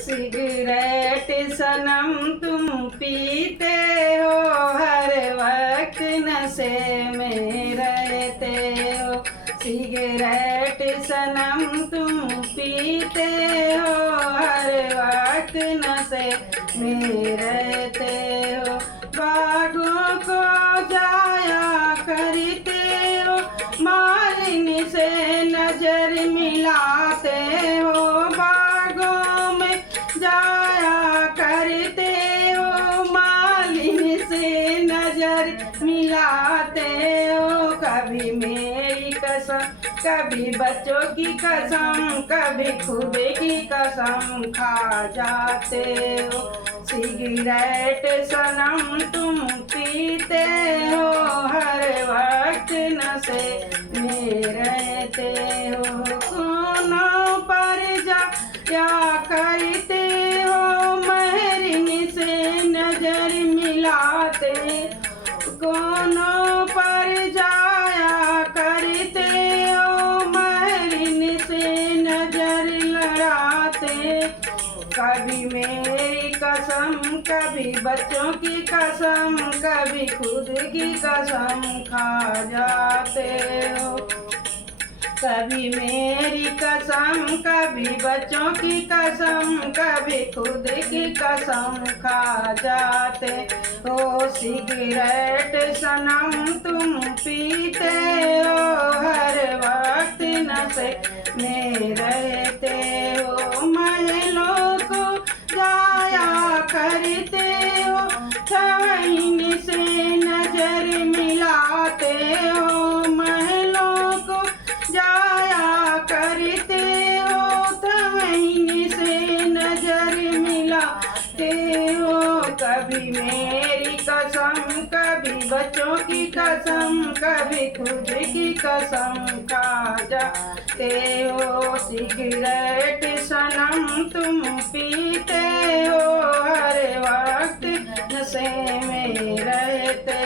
Cigarette सनम तुम पीते हो, हर वक्त नशे में रहते हो। सिगरेट सनम तुम पीते हो, हर वक्त नशे में रहते हो। बागों को जाया करते हो, मालिनी से नजर मिलाते हो। बागों में जाया करते हो, मालिनी से नजर मिलाते हो। कभी मेरी कसम, कभी बच्चों की कसम, कभी खुद की कसम खा जाते हो। सिगरेट सनम तुम पीते हो, हर वक्त नशे में रहते हो। कोनों पर जाया करते हो, महरिनी से नजर मिलाते। कोनों पर जाया करते हो, महरिनी से नजर लड़ाते। कभी मेरी कसम, कभी बच्चों की कसम, कभी खुद की कसम खा जाते हो। कभी मेरी कसम, कभी बच्चों की कसम, कभी खुद की कसम खा जाते हो। सिगरेट सनम तुम पीते हो, हर वक्त नशे में रहते हो। महलों को जाया करते हो, छावनी से नजर मिलाते हो। महलों को जाया करते हो, छावनी से नजर मिलाते हो। कभी मेरी कसम, कभी बच्चों की कसम, कभी खुद की कसम खा जाते हो। सिगरेट सनम तुम पीते हो, हर वक्त नशे में रहते